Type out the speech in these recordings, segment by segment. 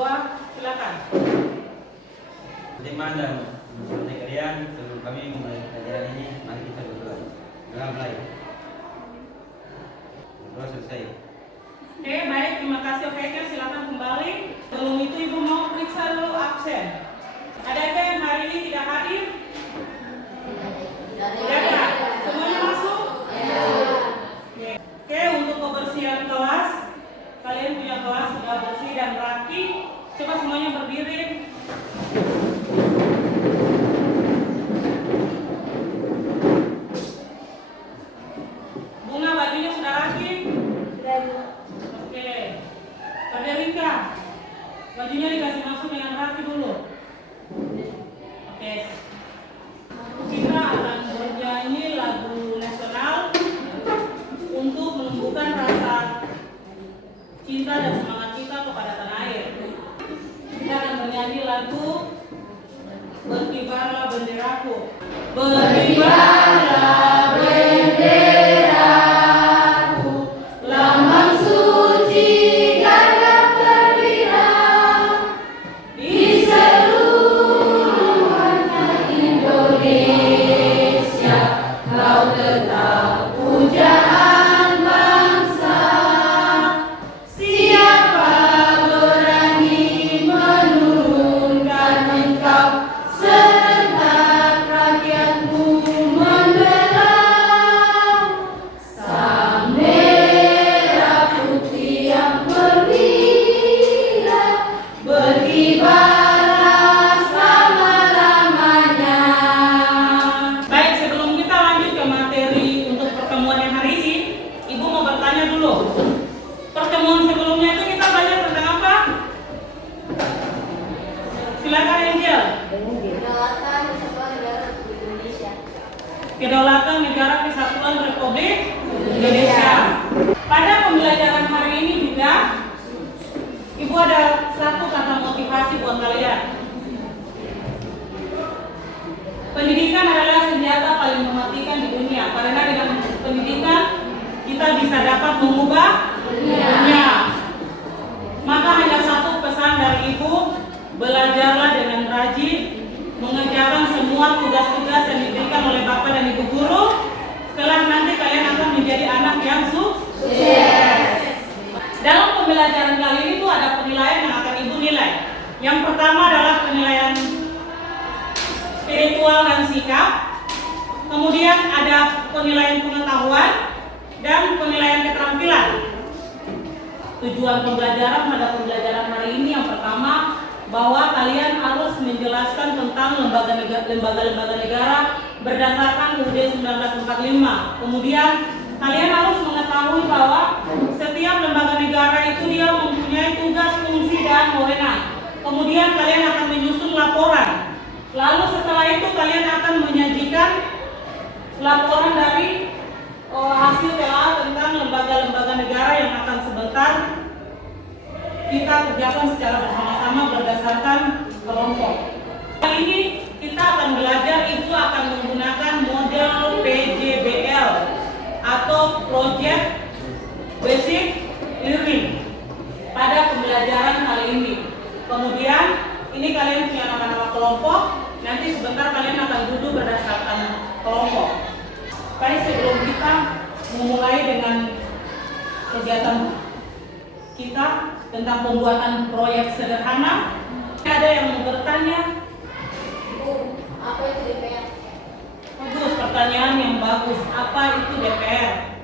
bawah, silakan. Terima dan seperti kalian, sebelum kami mulai pelajaran ini, mari kita berdoa. Doa mulai. Doa selesai. Oke, baik, terima kasih. Oke, silakan kembali. Sebelum itu Ibu mau periksa dulu absen. Adakah yang hari ini tidak hadir? Tidak ada. Semuanya masuk? Oke, untuk kebersihan kelas, kalian punya kelas sudah bersih dan rapi. Coba semuanya berdiri. Bunga, bajunya sudah rapi? Oke. Federica, bajunya dikasih masuk dengan rapi dulu. Oke. Kita akan bernyanyi lagu nasional untuk menumbuhkan rasa cinta dan semangat kita kepada tanah air. Kita akan bernyanyi lagu Berkibarlah Benderaku. Berkibarlah benderaku, lambang suci gagah perwira di seluruh warna Indonesia. Kau tetap pujaan bangsa. Siapa berani menurunkan engkau? Serentak rakyatmu membelah. Sang merah putih yang perwira, berkibarlah selama-lamanya. Baik, sebelum kita lanjut ke materi untuk pertemuan yang hari ini, Ibu mau bertanya dulu. Pertemuan sebelumnya itu kita belajar tentang apa? Silakan Angel. Kedaulatan Negara Kesatuan Republik Indonesia. Pada pembelajaran hari ini juga, Ibu ada satu kata motivasi buat kalian. Pendidikan adalah senjata paling mematikan di dunia, karena dengan pendidikan kita bisa dapat mengubah dunia. Maka hanya satu pesan dari Ibu, belajarlah dengan rajin, mengerjakan semua tugas-tugas yang diberikan oleh Bapak dan Ibu guru. Kelak nanti kalian akan menjadi anak yang sukses. Dalam pembelajaran kali ini tuh ada penilaian yang akan Ibu nilai. Yang pertama adalah penilaian spiritual dan sikap. Kemudian ada penilaian pengetahuan dan penilaian keterampilan. Tujuan pembelajaran pada pembelajaran hari ini yang pertama, bahwa kalian harus menjelaskan tentang lembaga-lembaga negara berdasarkan UUD 1945. Kemudian kalian harus mengetahui bahwa setiap lembaga negara itu dia mempunyai tugas, fungsi, dan wewenang. Kemudian kalian akan menyusun laporan. Lalu setelah itu kalian akan menyajikan laporan dari hasil telah tentang lembaga-lembaga negara yang akan sebentar kita kerjakan secara bersama-sama berdasarkan kelompok. Kali ini kita akan belajar itu akan menggunakan model PJBL atau Project Basic Learning pada pembelajaran kali ini. Kemudian ini kalian punya nama-nama kelompok. Nanti sebentar kalian akan duduk berdasarkan kelompok. Baik, sebelum kita memulai dengan kegiatan kita tentang pembuatan proyek sederhana, ada yang mau bertanya? Apa itu DPR? Bagus, pertanyaan yang bagus. Apa itu DPR?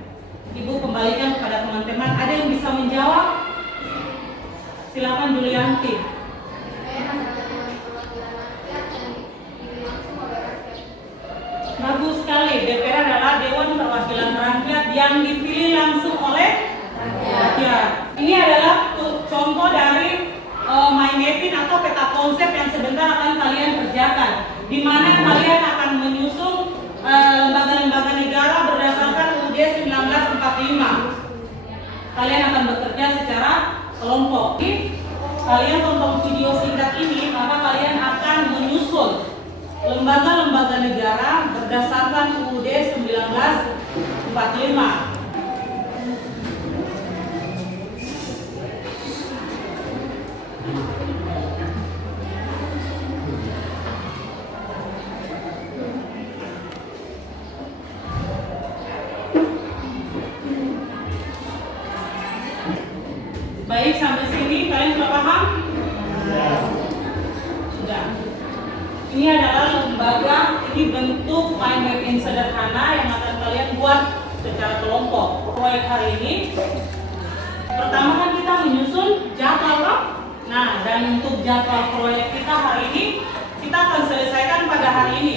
Ibu kembalikan kepada teman-teman. Ada yang bisa menjawab? Silakan Julianti. DPR adalah Dewan Perwakilan Rakyat yang dipilih langsung oleh rakyat. Bagus sekali. DPR adalah Dewan Perwakilan Rakyat yang dipilih langsung oleh rakyat. Ini adalah contoh dari mind mapping atau peta konsep yang sebentar akan kalian kerjakan, di mana kalian akan menyusun lembaga-lembaga negara berdasarkan UUD 1945. Kalian akan bekerja secara kelompok. Kalian tonton video singkat ini, maka kalian akan menyusun lembaga-lembaga negara berdasarkan UUD 1945. Ini adalah lembaga, ini bentuk mind mapping sederhana yang akan kalian buat secara kelompok. Proyek hari ini, pertama kan kita menyusun jadwal kan? Nah, dan untuk jadwal proyek kita hari ini, kita akan selesaikan pada hari ini.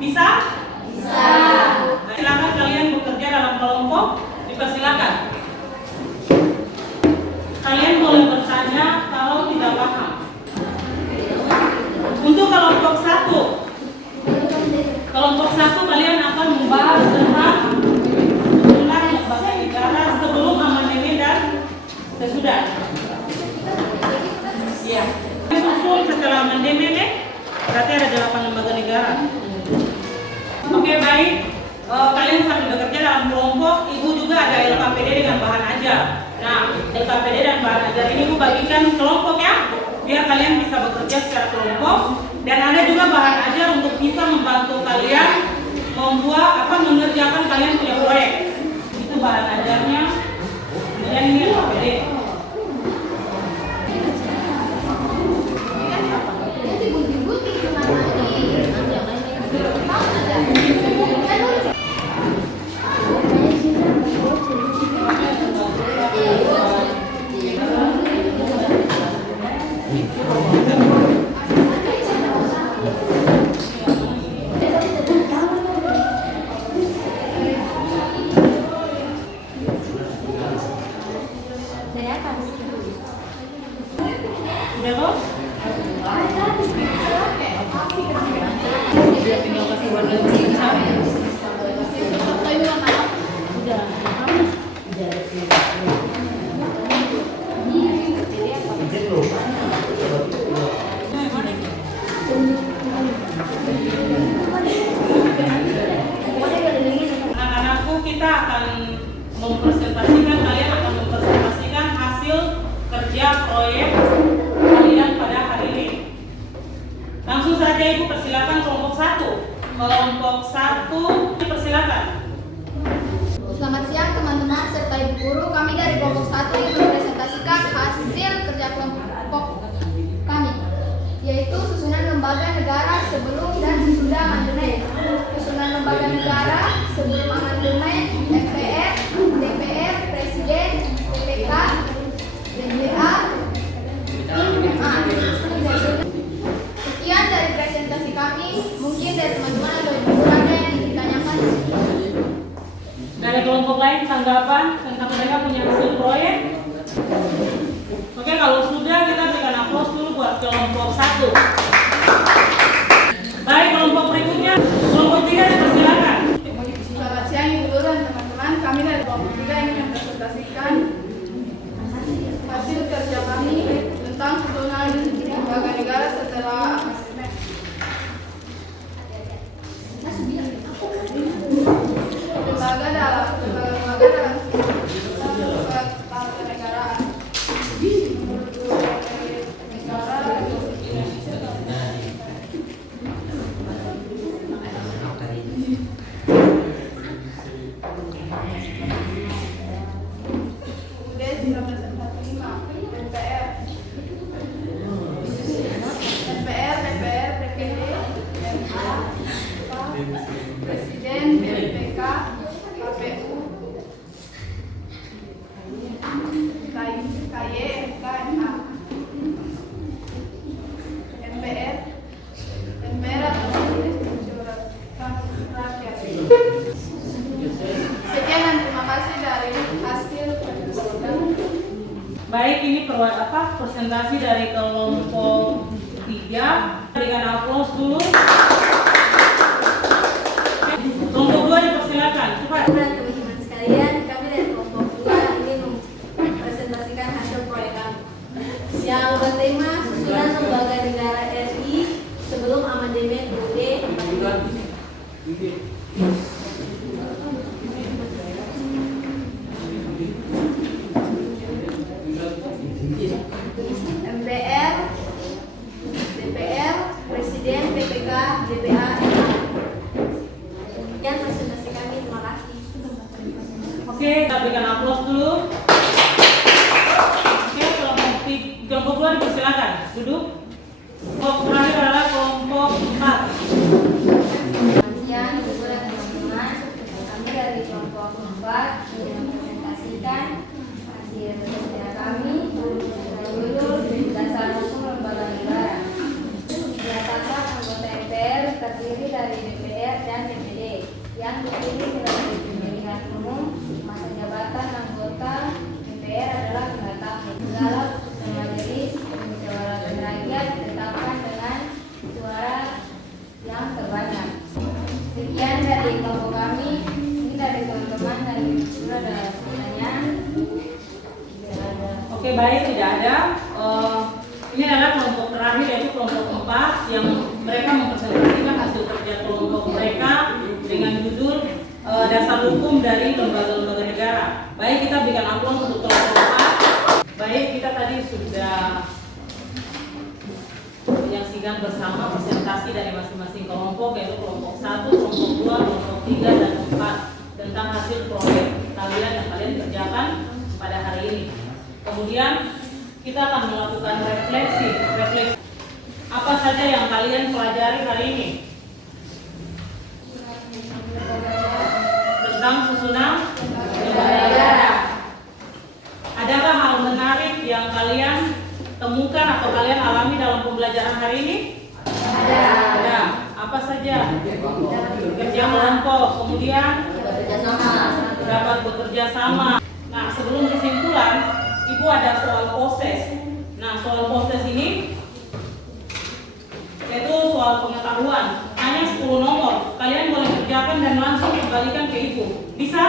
Bisa? Bisa. Nah, silakan kalian bekerja dalam kelompok, dipersilakan. Kalian boleh bertanya kalau tidak paham. Untuk kelompok satu kalian akan membahas tentang susunan lembaga negara sebelum amandemen dan sesudah. Ya, susun setelah amandemen berarti ada 8 lembaga negara. Oke, baik. Kalian sambil bekerja dalam kelompok, ibu juga ada LKPD dengan bahan ajar. Nah, LKPD dan bahan ajar ini ibu bagikan kelompok ya, biar kalian bisa bekerja secara kelompok. Dan ada juga bahan ajar untuk bisa membantu kalian mengerjakan kalian punya proyek. Itu bahan ajarnya. Kemudian ini LKPD. Udah loh? Dia tinggal kasih warna anak-anakku, kita akan mempresentasikan, kalian akan mempresentasikan hasil kerja proyek kalian pada hari ini. Langsung saja ibu persilakan kelompok 1. Kelompok 1 dipersilakan. Selamat siang teman-teman serta ibu guru. Kami dari kelompok 1 ingin mempresentasikan hasil kerja kelompok kami, yaitu susunan lembaga negara sebelum dan sesudah amandemen. Susunan lembaga negara sebelum amandemen: MPR, DPR, Presiden, PPK, DBA, MA. Sekian dari presentasi kami. Mungkin dari teman-teman atau ibu guru ada yang ditanyakan. Dari kelompok lain tanggapan tentang mereka punya hasil proyek? Oke, kalau sudah kita berikan aplaus dulu buat kelompok 1. Baik, kelompok berikutnya, kelompok 3 dipersilakan. Selamat siang ibu guru dan teman-teman. Kami dari kelompok 3 ingin mempresentasikan hasil kerja kami tentang susunan lembaga negara setelah amandemen. Lembaga dalam kenegaraan. UUD 1945, MPR, DPR, PPD, MA, Presiden, PPK, KPU, KY, MK, MA, MPR atau Majelis Permusyawaratan Rakyat. Sekian dan terima kasih dari hasil penelitian. Baik, ini presentasi dari kelompok 3. Berikan aplaus dulu. Kelompok 2 dipersilakan. Cepat. Teman-teman sekalian, kami dari kelompok 2 ingin mempresentasikan hasil proyek kami yang bertema susunan lembaga negara RI sebelum amandemen UUD 45. MPR, DPR, Presiden, PPK, DBA, MA. Sekian presentasi kami, terima kasih. Oke, kita berikan aplaus dulu. Oke, kelompok 2 dipersilakan. Duduk. Kelompok terakhir adalah kelompok 4. ada. Ini adalah kelompok terakhir, yaitu kelompok 4 yang mereka mempresentasikan hasil kerja kelompok mereka dengan judul dasar hukum dari lembaga-lembaga negara. Baik, kita berikan amplop untuk kelompok 4. Baik, kita tadi sudah menyaksikan bersama presentasi dari masing-masing kelompok, yaitu kelompok 1, kelompok 2, kelompok 3, dan 4 tentang hasil proyek kalian yang kalian kerjakan pada hari ini. Kemudian kita akan melakukan refleksi apa saja yang kalian pelajari hari ini tentang susunan lembaga negara. Adakah hal menarik yang kalian temukan atau kalian alami dalam pembelajaran hari ini? Ada. Apa saja? Kerja kelompok, kemudian dapat bekerja sama. Nah, sebelum kesimpulan, Ibu ada soal proses. Nah, soal proses ini yaitu soal pengetahuan. Hanya 10 nomor. Kalian boleh kerjakan dan langsung kembalikan ke Ibu. Bisa?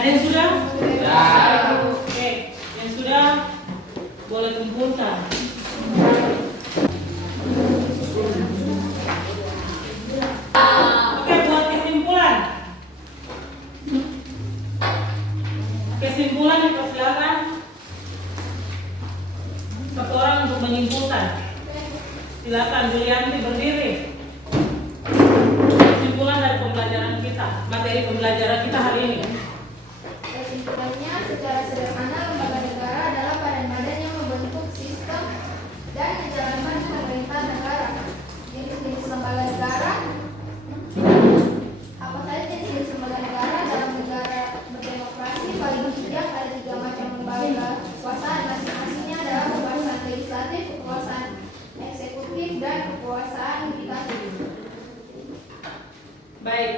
Ada yang sudah? Oke, yang sudah boleh kumpulkan. Oke, buat kesimpulan. Kesimpulan dipersilakan satu orang untuk menyimpulkan. Silakan Julianti berdiri. Kesimpulan dari pembelajaran kita, materi pembelajaran kita hari ini. Kesimpulannya, secara sederhana lembaga negara adalah badan-badan yang membentuk sistem dan menjalankan pemerintahan negara. Jenis-jenis lembaga negara, apa saja jenis lembaga negara? Dalam negara berdemokrasi paling tidak ada 3 macam lembaga kekuasaan, masing-masingnya adalah kekuasaan legislatif, kekuasaan eksekutif, dan kekuasaan yudikatif. Baik,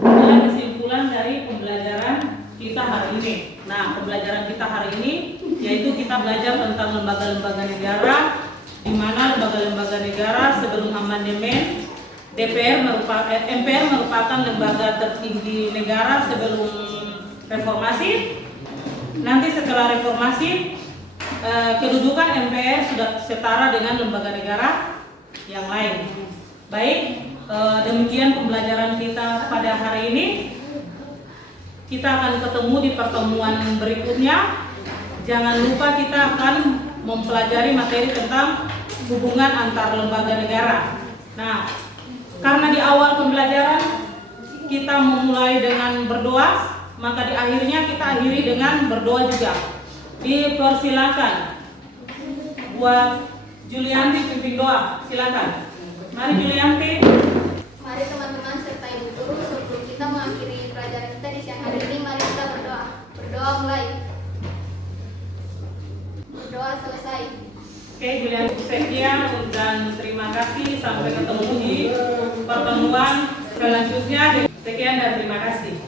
inilah kesimpulan dari pembelajaran kita hari ini. Nah, pembelajaran kita hari ini yaitu kita belajar tentang lembaga-lembaga negara, di mana lembaga-lembaga negara sebelum amandemen MPR merupakan lembaga tertinggi negara sebelum reformasi. Nanti setelah reformasi, kedudukan MPR sudah setara dengan lembaga negara yang lain. Baik, demikian pembelajaran kita pada hari ini. Kita akan ketemu di pertemuan berikutnya. Jangan lupa kita akan mempelajari materi tentang hubungan antar lembaga negara. Nah, karena di awal pembelajaran kita memulai dengan berdoa, maka di akhirnya kita akhiri dengan berdoa juga. Dipersilakan buat Julianti pimpin doa. Silakan. Mari Julianti. Mari teman-teman serta ibu guru, sebelum kita mengakhiri pelajaran kita di siang hari ini, mari kita berdoa. Berdoa mulai. Berdoa selesai. Oke, Julianti sekian dan terima kasih. Sampai ketemu di pertemuan selanjutnya. Sekian dan terima kasih.